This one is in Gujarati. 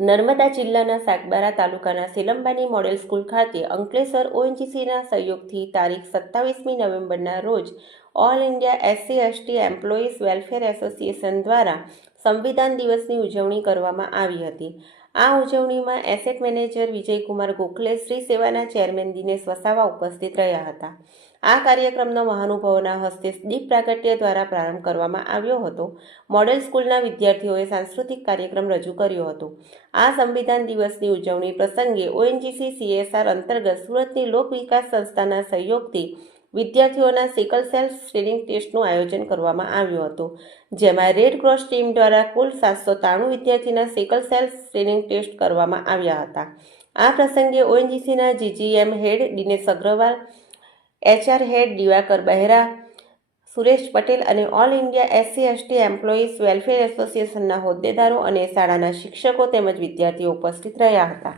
નર્મદા જિલ્લાના સાગબારા તાલુકાના સિલંબાની મોડેલ સ્કૂલ ખાતે અંકલેશ્વર ઓએનજીસીના સહયોગથી તારીખ સત્તાવીસમી નવેમ્બરના રોજ all India SC ST employees welfare association દ્વારા સંવિધાન દિવસની ઉજવણી કરવામાં આવી હતી. આ ઉજવણીમાં એસેટ મેનેજર વિજયકુમાર ગોખલે શ્રી સેવાના ચેરમેન દિનેશ વસાવા ઉપસ્થિત રહ્યા હતા. આ કાર્યક્રમનો મહાનુભાવોના હસ્તે દીપ પ્રાગટ્ય દ્વારા પ્રારંભ કરવામાં આવ્યો હતો. મોડેલ સ્કૂલના વિદ્યાર્થીઓએ સાંસ્કૃતિક કાર્યક્રમ રજૂ કર્યો હતો. આ સંવિધાન દિવસની ઉજવણી પ્રસંગે ઓએનજીસી સીએસઆર અંતર્ગત સુરતની લોક વિકાસ સંસ્થાના સહયોગથી વિદ્યાર્થીઓના સિકલ સેલ સ્ક્રીનિંગ ટેસ્ટનું આયોજન કરવામાં આવ્યું હતું, જેમાં રેડ ક્રોસ ટીમ દ્વારા કુલ સાતસો ત્રાણું વિદ્યાર્થીના સિકલ સેલ સ્ક્રીનિંગ ટેસ્ટ કરવામાં આવ્યા હતા. આ પ્રસંગે ઓએનજીસીના GGM head Dinesh Agarwal, HR head Diwakar Behera, Suresh Patel અને all India SC ST employees welfare એસોસિએશનના હોદ્દેદારો અને શાળાના શિક્ષકો તેમજ વિદ્યાર્થીઓ ઉપસ્થિત રહ્યા હતા.